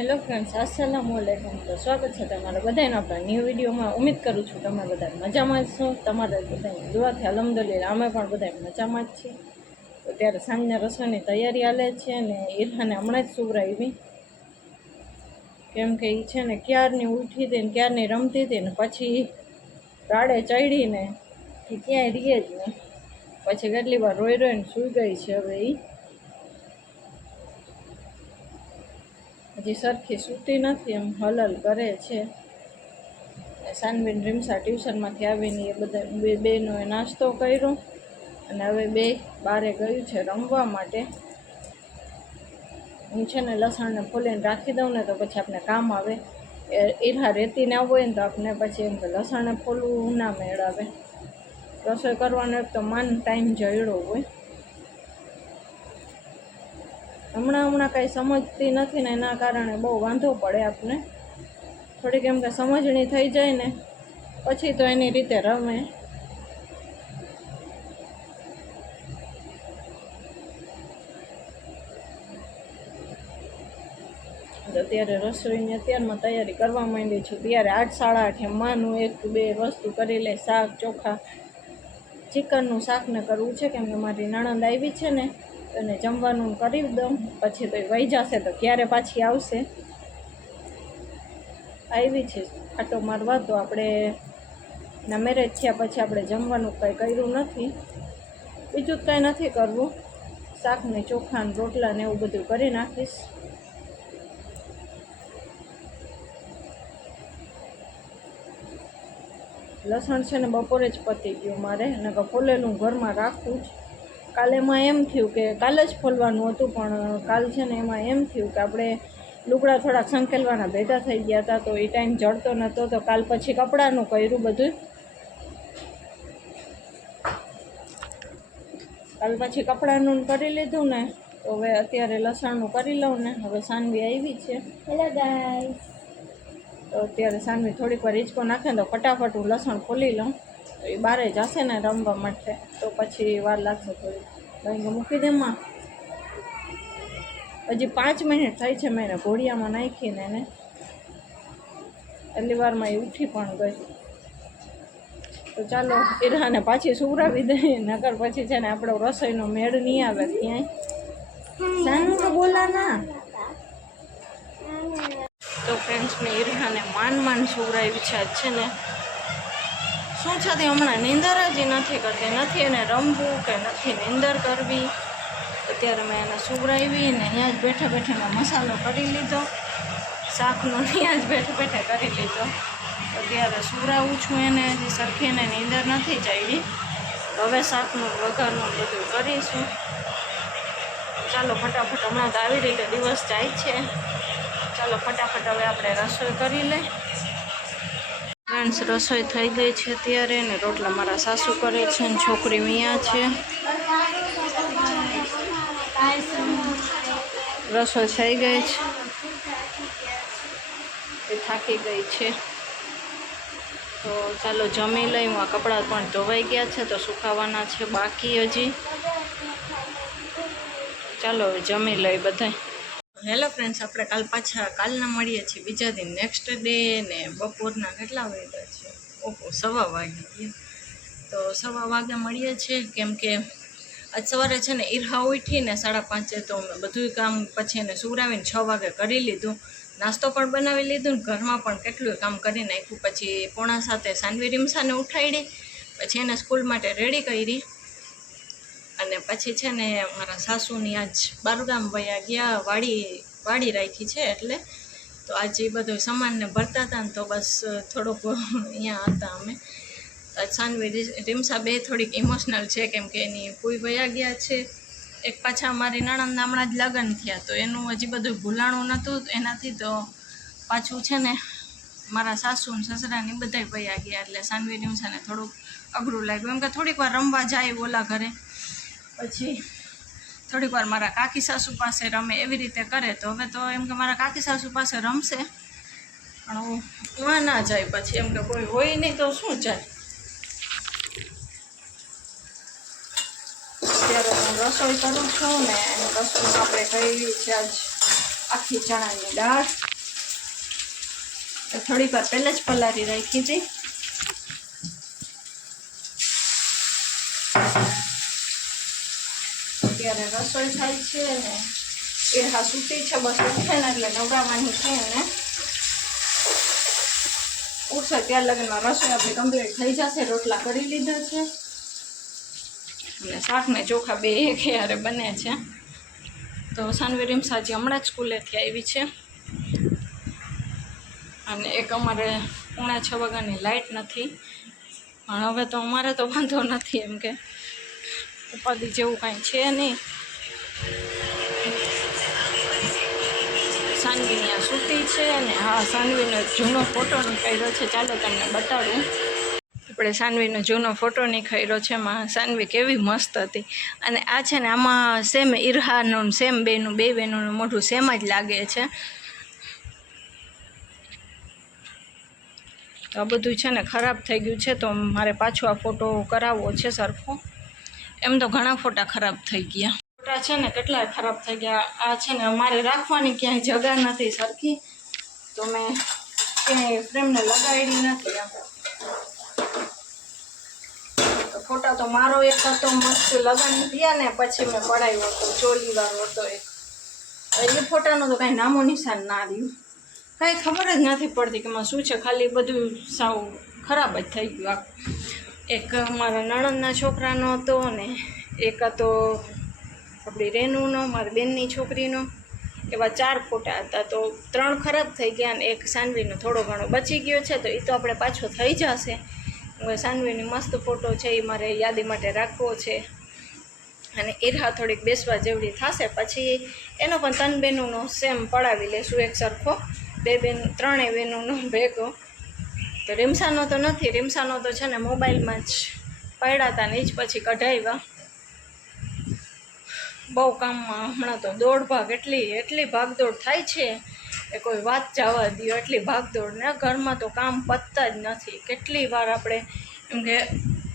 Hello friends, અસલામુ અલૈકુમ. તો સ્વાગત છે તમારા બધાને આપણા ન્યૂ વિડીયોમાં. ઉમ્મીદ કરું છું તમે બધા મજામાં જ છો. તમારા બધાની દુઆથી અલ્હમ્દુલિલ્લાહ અમે પણ બધા મજામાં જ છીએ. તો ત્યારે સાંજના રસોઈની તૈયારી હાલે છે ને ઈરહાને હમણાં જ સુવરાવી, કેમ કે એ છે ને ક્યારની ઉઠી હતી ને ક્યારની રમતી હતી ને પછી ગાડે ચડીને કે ક્યાંય રીએ જ નહીં. પછી કેટલી વાર રોઈ રોઈને સૂઈ ગઈ છે. હવે એ હજી સરખી સૂતી નથી, એમ હલલ કરે છે. સાનવીન રીમસા ટ્યુશનમાંથી આવીને એ બધા બેનોએ નાસ્તો કર્યો અને હવે બે બારે ગયું છે રમવા માટે. હું છે ને લસણને ફોલીને રાખી દઉં ને તો પછી આપણે કામ આવે. ઈરહા રેતી ના હોય ને તો આપણે પછી એમ કે લસણને ફોલવું ના મેળાવે. રસોઈ કરવાનો એક તો માન ટાઈમ જડ્યો હોય. હમણાં કાંઈ સમજતી નથી ને એના કારણે બહુ વાંધો પડે આપને. થોડીક એમ કે સમજણી થઈ જાય ને પછી તો એની રીતે રમે. અત્યારે રસોઈની અત્યારમાં તૈયારી કરવા માંડી છું. ત્યારે 8, 8:30 માનું 1, 2 વસ્તુ કરી લે. શાક ચોખા, ચિકનનું શાકને કરવું છે કેમ કે મારી નણંદ આવી છે ને અને જમવાનું કરી દઉં પછી તો એ વહી જશે. તો ક્યારે પાછી આવશે? આવી છે આટો મારવા. તો આપણે ના મેરેજ થયા પછી આપણે જમવાનું કંઈ કર્યું નથી. બીજું જ કાંઈ નથી કરવું. શાકને ચોખા ને રોટલા ને એવું બધું કરી નાખીશ. લસણ છે ને બપોરે જ પતી ગયું મારે, અને ફોલેલું ઘરમાં રાખવું જ. કાલે એમાં એમ થયું કે કાલે જ ફોલવાનું હતું, પણ કાલ છે ને એમાં એમ થયું કે આપણે લુગડા થોડાક સંકેલવાના ભેગા થઈ ગયા હતા તો એ ટાઈમ જડતો નહોતો. તો કાલ પછી કપડાનું કર્યું બધું. કાલ પછી કપડાનું કરી લીધું ને તો હવે અત્યારે લસણનું કરી લઉં ને. હવે સાનવી આવી છે. Hello guys. તો અત્યારે સાનવી થોડીક વાર હિંચકો નાખે તો ફટાફટ હું લસણ ખોલી લઉં. તો એ બારે જશે ને રમવા માટે તો પછી વાર લાગશે થોડી. કારણ કે મૂકી દે માં, હજી 5 મિનિટ થઈ છે મેં એને ઘોડિયામાં નાખીને એને. એટલી વારમાં એ ઉઠી પણ ગઈ. તો ચાલો ઈરહાને પાછી સુવરાવી દઈએ, નકર પછી છે ને આપણો રસોઈનો મેળ નહીં આવે ક્યાંય. સાનું તો બોલા ના. તો ફ્રેન્ડ્સ, મેં ઈરહાને માન સુવરાવી છે. આજ છે ને શું છે તે હમણાં નીંદર જ નથી કરતી. નથી એને રમવું કે નથી નીંદર કરવી. અત્યારે મેં એને સુવરાવી ને અહીંયા જ બેઠા બેઠા મેં મસાલો કરી લીધો. શાકનો અહીંયા જ બેઠે બેઠે કરી લીધો. અત્યારે સુવરાવું છું એને. હજી સરખી એને નીંદર નથી ચડી. હવે શાકનું વઘારનું બધું કરીશું. ચાલો ફટાફટ, હમણાં તો આવી રીતે દિવસ જાય છે. ચાલો ફટાફટ હવે આપણે રસોઈ કરી લઈ. ફ્રેન્ડ્સ, રસોઈ થઈ ગઈ છે અત્યારે ને. રોટલા મારા સાસુ કરે છે ને છોકરી મિયા છે. રસોઈ થઈ ગઈ છે. એ થાકી ગઈ છે. તો ચાલો જમી લઈ. હું આ કપડાં પણ ધોવાઈ ગયા છે તો સુકાવાના છે બાકી હજી. ચાલો હવે જમી લઈ બધાય. હેલો ફ્રેન્ડ્સ, આપણે કાલના મળીએ છીએ બીજા દિન, નેક્સ્ટ ડે. ને બપોરના કેટલા વાગ્યા છે? ઓહો, 1:15 વાગ્યા. તો 1:15 વાગે મળીએ છીએ. કેમ કે આજ સવારે છે ને ઈરહા ઉઠીને 5:30 તો અમે બધું કામ પછી એને સુવરાવીને 6 વાગે કરી લીધું. નાસ્તો પણ બનાવી લીધું ને ઘરમાં પણ કેટલું કામ કરી નાખ્યું. પછી 6:45 સાનવી રીમસાને ઉઠાડી, પછી એને સ્કૂલ માટે રેડી કરી. અને પછી છે ને મારા સાસુની આજ બારગામ વયા ગયા, વાડી રાખી છે એટલે. તો આજે એ બધો સામાનને ભરતા હતા ને તો બસ થોડોક અહીંયા હતા અમે. સાનવી રીમસા બે થોડીક ઇમોશનલ છે કેમ કે એની કોઈ વયા ગયા છે. એક પાછા મારી નણંદના હમણાં જ લગ્ન થયા તો એનું હજી બધું ભૂલાણું નહોતું. એનાથી તો પાછું છે ને મારા સાસુ ને સસરાની બધાય વયા ગયા એટલે સાનવી રીમસાને થોડુંક અઘરું લાગ્યું. એમ કે થોડીક વાર રમવા જાય ઓલા ઘરે, પછી થોડીક વાર મારા કાકી સાસુ પાસે રમે, એવી રીતે કરે. તો હવે તો એમ કે મારા કાકી સાસુ પાસે રમશે, પણ એમાં ના જાય. પછી એમ કે કોઈ હોય નહીં તો શું જાય. અત્યારે હું રસોઈ કરું છું ને રસોઈમાં આપણે કરી છે આજ આખી ચણાની દાળ. થોડીક વાર પહેલાં જ પલાળી રાખી હતી. અત્યારે રસોઈ થાય છે ને ઈરહા સૂતી છે, બસ ઉઠે ને એટલે નવડાવવાની છે. અને ઉઠશે ત્યાર લગનમાં રસોઈ આપણી કમ્પ્લીટ થઈ જશે. રોટલા કરી લીધા છે અને શાક ને ચોખા બે એક હારે બને છે. તો સાનવી રીમસાજી હમણાં જ સ્કૂલેથી આવી છે અને એક અમારે 5:45 વાગ્યાની લાઇટ નથી. પણ હવે તો અમારે તો વાંધો નથી, એમ કે ઉપાધિ જેવું કાંઈ છે નહીં. સાનવી ત્યાં સૂતી છે અને હા, સાનવીનો જૂનો ફોટો નીકળ્યો છે, ચાલો તમને બતાડું. આપણે સાનવીનો જૂનો ફોટો નીકળ્યો છે, એમાં સાનવી કેવી મસ્ત હતી. અને આ છે ને આમાં સેમ ઈરહાનું સેમ બે બહેનોનું મોઢું સેમ જ લાગે છે. તો આ બધું છે ને ખરાબ થઈ ગયું છે, તો મારે પાછો આ ફોટો કરાવવો છે સરખો. એમ તો ઘણા ફોટા ખરાબ થઈ ગયા. ફોટા છે ને કેટલા ખરાબ થઈ ગયા. આ છે ને અમારે રાખવાની ક્યાંય જગા નથી સરખી, તો મેં ક્યાંય ફ્રેમને લગાવેલી નથી. ફોટા તો મારો એક હતો મસ્ત લગન થયા ને પછી મેં પડાવ્યો હતો, ચોલીવાળો હતો એક. એ ફોટાનો તો કાંઈ નામો નિશાન ના રહ્યું. કાંઈ ખબર જ નથી પડતી કે એમાં શું છે. ખાલી બધું સાવ ખરાબ જ થઈ ગયું. એક મારા નણંદના છોકરાનો હતો ને એક હતો આપણી રેનુનો, મારી બેનની છોકરીનો. એવા 4 ફોટા હતા, તો 3 ખરાબ થઈ ગયા અને એક સાનવીનો થોડો ઘણો બચી ગયો છે. તો એ તો આપણે પાછો થઈ જશે. સાનવીની મસ્ત ફોટો છે, એ મારે યાદી માટે રાખવો છે. અને ઈરહા થોડીક બેસવા જેવડી થશે પછી એનો પણ 3 બહેનોનો સેમ પડાવી લેશું એક સરખો. 3 બહેનોનો ભેગો. તો રીમસાનો તો નથી, રીમસાનો તો છે ને મોબાઈલમાં જ પડ્યા હતા ને એ જ પછી કઢાવ્યા. બહુ કામમાં હમણાં તો દોડ ભાગ એટલી ભાગદોડ થાય છે એ કોઈ વાત જવા દો. એટલી ભાગદોડ ને ઘરમાં તો કામ પતતા જ નથી. કેટલી વાર આપણે એમ કે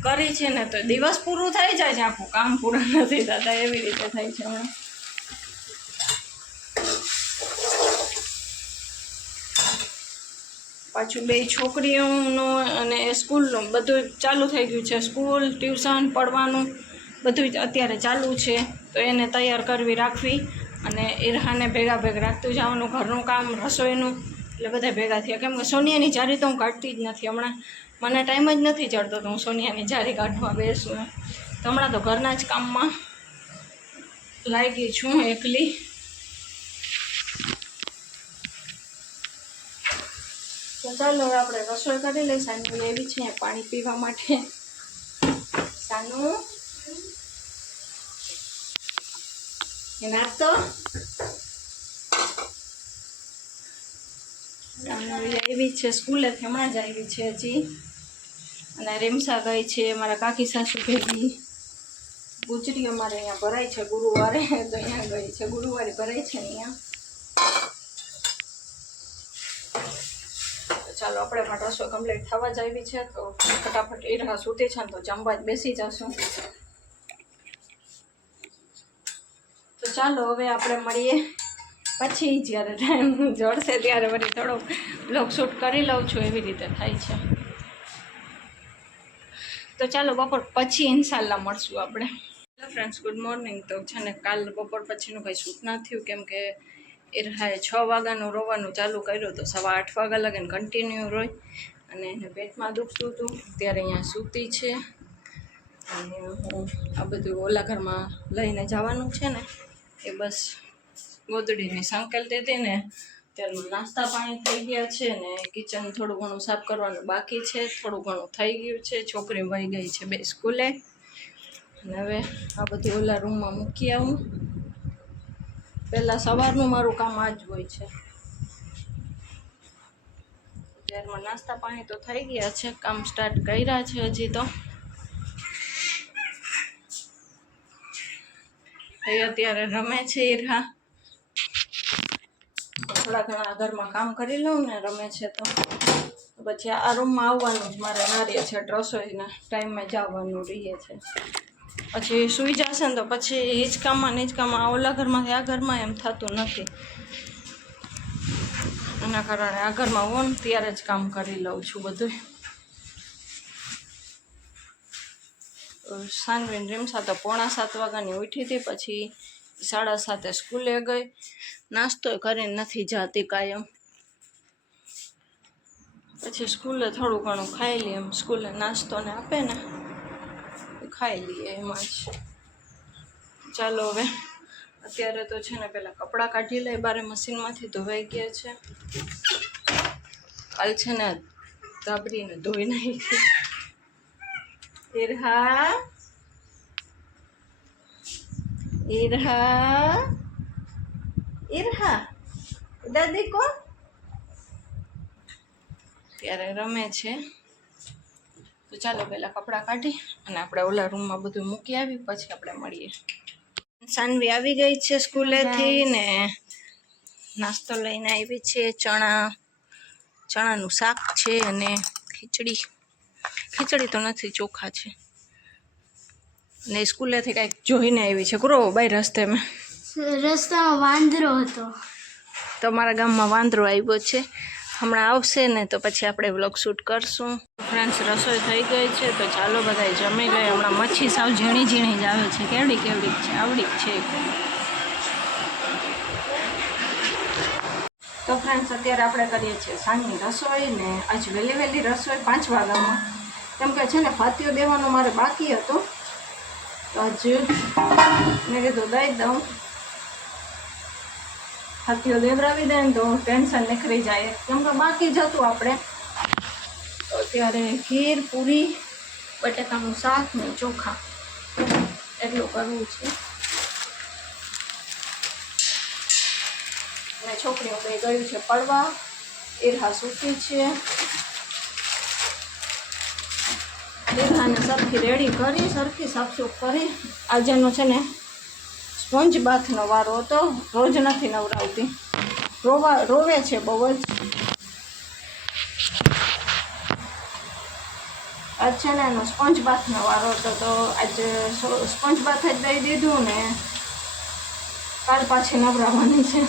કરી છે ને તો દિવસ પૂરું થઈ જાય છે, આખું કામ પૂરા નથી થતા, એવી રીતે થાય છે હમણાં. પાછું 2 છોકરીઓનું અને સ્કૂલનું બધું ચાલુ થઈ ગયું છે. સ્કૂલ, ટ્યુશન, પડવાનું બધું જ અત્યારે ચાલુ છે. તો એને તૈયાર કરવી રાખવી અને ઈરહાને ભેગા રાખતું જવાનું. ઘરનું કામ, રસોઈનું, એટલે બધા ભેગા થયા. કેમ કે સોનિયાની જારી તો હું કાઢતી જ નથી હમણાં. મને ટાઈમ જ નથી ચડતો તો હું સોનિયાની જારી કાઢવા બેસું. તો હમણાં તો ઘરના જ કામમાં લાગી છું એકલી. તો ચાલો હવે આપણે રસોઈ કરી લઈ. સાનુ એવી છે પાણી પીવા માટે. સાનુ નાસ્તો. આવી છે સ્કૂલેથી હમણાં જ આવી છે હજી. અને રીમસા ગઈ છે મારા કાકી સાસુ ભેગી. ગુજરી અમારે અહીંયા ભરાય છે ગુરુવારે, તો અહીંયા ગઈ છે. ગુરુવારે ભરાય છે અહીંયા. ચાલો આપણે પણ રસોઈ કમ્પ્લીટ થવા જ આવી છે, તો ફટાફટ ઈરહા સૂતી છે ને તો જમવા જ બેસી જશું. તો ચાલો હવે આપણે મળીએ પછી, જ્યારે ટાઈમ જોડશે ત્યારે વળી થોડો બ્લોગ શૂટ કરી લઉં છું. એવી રીતે થાય છે. તો ચાલો બપોર પછી ઇન્શાલ્લાહ મળશું આપણે. Hello friends, good morning. તો છે ને કાલ બપોર પછીનું કંઈ શૂટ ના થયું, કેમ કે ઈરહાએ 6 વાગ્યાનું રોવાનું ચાલુ કર્યું તો 8:15 વાગ્યા લગીને કન્ટિન્યુ રોય. અને એને પેટમાં દુખતું હતું, ત્યારે અહીંયા સૂતી છે. અને હું આ બધું ઓલા ઘરમાં લઈને જવાનું છે ને એ બસ ગોદડીની સંકેલતી હતી ને ત્યારનું નાસ્તા પાણી થઈ ગયા છે. ને કિચન થોડું ઘણું સાફ કરવાનું બાકી છે, થોડું ઘણું થઈ ગયું છે. છોકરી વહી ગઈ છે 2 સ્કૂલે. અને હવે આ બધું ઓલા રૂમમાં મૂકી આવું. પહેલાં સવારનું મારું કામ આ જ હોય છે. ત્યારમાં નાસ્તા પાણી તો થઈ ગયા છે, કામ સ્ટાર્ટ કર્યા છે હજી તો. અત્યારે રમે છે ઈરહા. થોડા ઘણા ઘરમાં કામ કરી લઉં ને રમે છે તો પછી આ રૂમમાં આવવાનું જ મારે ના રહે છે. રસોઈના ટાઈમમાં જ આવવાનું રહીએ છે. પછી સૂઈ જશે ને તો પછી હિંચકામાં ઓલા ઘરમાંથી આ ઘરમાં એમ થતું નથી. એના કારણે આ ઘરમાં હોઉં ને ત્યારે જ કામ કરી લઉં છું બધું. સાનવીન રીમસા તો 6:45 વાગ્યાની ઉઠી હતી, પછી 7:30 સ્કૂલે ગઈ. નાસ્તો કરીને નથી જતી કાયમ, પછી સ્કૂલે થોડું ઘણું ખાઈ લઈએ. એમ સ્કૂલે નાસ્તો ને આપે ને ખાઈ લઈએ એમાં જ. ચાલો હવે અત્યારે તો છે ને પહેલાં કપડાં કાઢી લઈ બારે, મશીનમાંથી ધોવાઈ ગયા છે. કાલ છે ને ધાબરીને ધોઈ નાખી. ઈરહા ઈરહા ઈરહા દાદી કોણ ત્યારે રમે છે. તો ચાલો પહેલાં કપડાં કાઢી અને આપણે ઓલા રૂમમાં બધું મૂકી આવી, પછી આપણે મળીએ. સાનવી આવી ગઈ છે સ્કૂલેથી ને નાસ્તો લઈને આવી છે. ચણાનું શાક છે અને ખીચડી તો નથી, ચોખા છે. ને સ્કૂલેથી કંઈક જોઈને આવી છે. કરો બાય રસ્તામાં વાંદરો હતો. તો અમારા ગામમાં વાંદરો આવ્યો છે. હમણાં આવશે ને તો પછી આપણે વ્લોગ શૂટ કરશું. ફ્રેન્ડ્સ રસોઈ થઈ ગઈ છે, તો ચાલો બધા જમી લઈએ. હમણાં મચ્છી સાવ ઝીણી ઝીણી જ આવે છે. કેવડી છે આવડી છે. તો ફ્રેન્ડ્સ અત્યારે આપણે કરીએ છીએ સાંજની રસોઈ ને આજ વહેલી રસોઈ 5 વાગ્યામાં, કેમ કે છે ને ફાતીઓ દેવાનો મારે બાકી હતો. તો હજુ મેં કીધું દઈ દઉં, ફાતીઓ દેવરાવી દે ને તો ટેન્શન નીકળી જાય, કેમ કે બાકી જ હતું આપણે. તો અત્યારે ખીર, પૂરી, બટાકાનું શાક ને ચોખા એટલું કરવું છે. અને છોકરીઓ બે ગયું છે પડવા. ઈરહા સૂતી છે. ઈરહાને સરખી રેડી કરી, સરખી સાફસૂફ કરી. આજનો છે ને સ્પોન્જ બાથનો વારો હતો. રોજ નથી નવરાવતી, રોવે છે બહુ જ. આજ છે ને એનો સ્પોન્જ બાથનો વારો હતો, તો આજે સ્પોન્જ બાથ જ દઈ દીધું ને કાલ પાછી નવરાવવાની છે.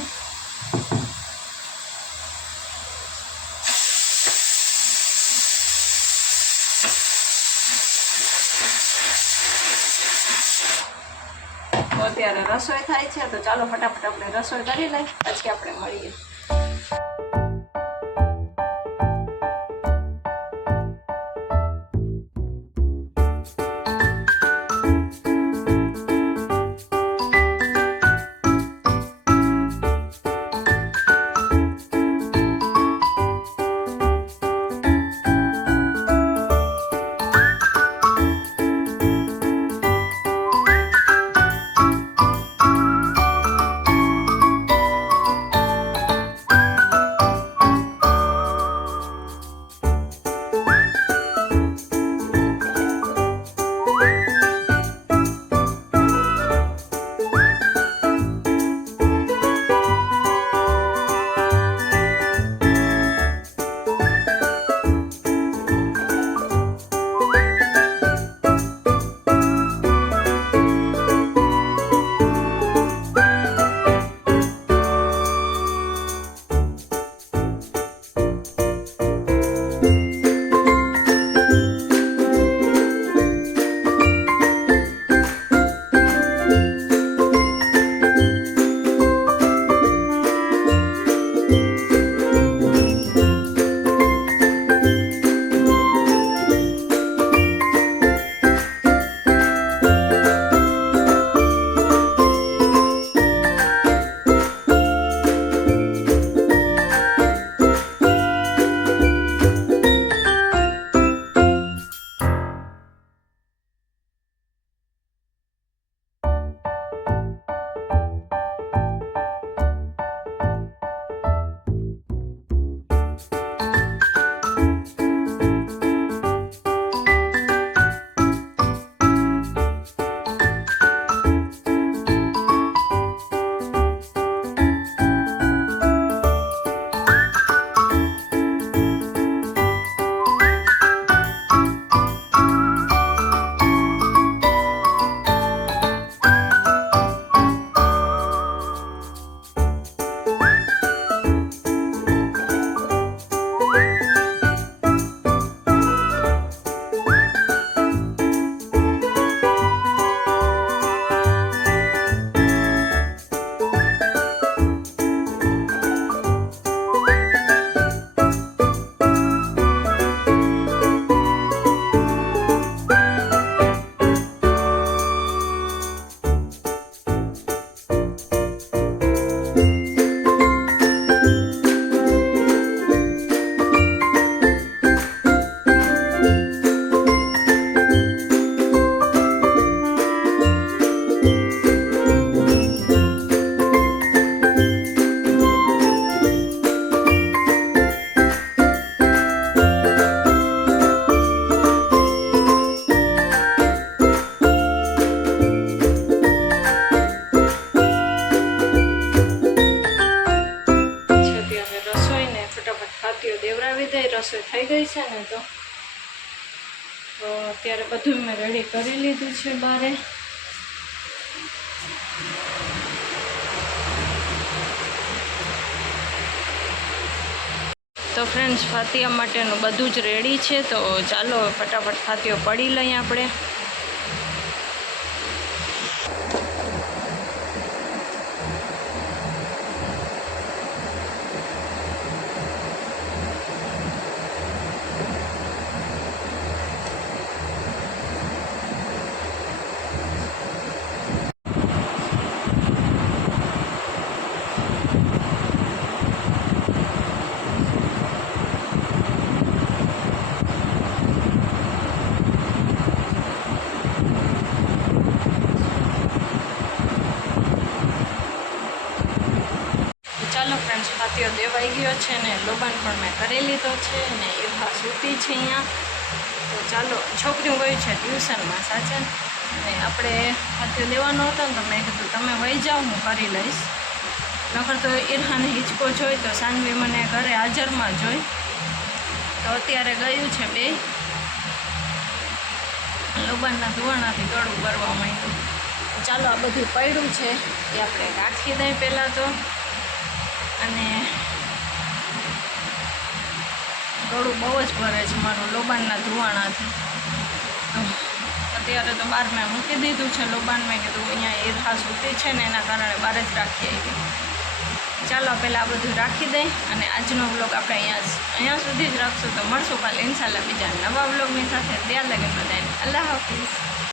અત્યારે રસોઈ થાય છે, તો ચાલો ફટાફટ આપણે રસોઈ કરી લઈએ, પછી આપણે મળીએ. દેવરાવી દઈ. રસોઈ થઈ ગઈ છે ને તો અત્યારે બધું મેં રેડી કરી લીધું છે બારે. તો ફ્રેન્ડ્સ ફાતિયા માટેનું બધું જ રેડી છે. તો ચાલો ફટાફટ ફાતિયો પડી લઈએ આપણે. ચાલો ફ્રેન્ડ્સ ફાતિયો દેવાઈ ગયો છે ને લોબાન પણ મેં કરી લીધો છે ને એવા સૂતી છે અહીંયા. તો ચાલો છોકરીઓ ગઈ છે ટ્યુશનમાં સાચા ને આપણે ફાતિયો દેવાનો હતો ને તો મેં કીધું તમે વહી જાઓ હું કરી લઈશ. નકર તો ઈરહાને હિંચકો જોઈ તો સાનવી મને ઘરે હાજરમાં જોઈ. તો અત્યારે ગયું છે બે લોબાનના ધોવાણાથી ગળું કરવા માંડ્યું. ચાલો આ બધું પડ્યું છે એ આપણે રાખી દઈએ પહેલાં તો. અને ગળું બહુ જ ભરે છે મારું લોબાનના ધોવાણાથી. તો અત્યારે તો બહાર મેં મૂકી દીધું છે લોબાન. મેં કીધું અહીંયા ઈરહા સૂતી છે ને એના કારણે બહાર જ રાખી આવી. ચાલો પહેલાં આ બધું રાખી દઈ અને આજનો વ્લોગ આપણે અહીંયા સુધી જ રાખશું. તો મળશું કાલે ઇન્શાલ્લાહ બીજા નવા વ્લોગની સાથે. ત્યાં લગન બધાને અલ્લાહ હાફિઝ.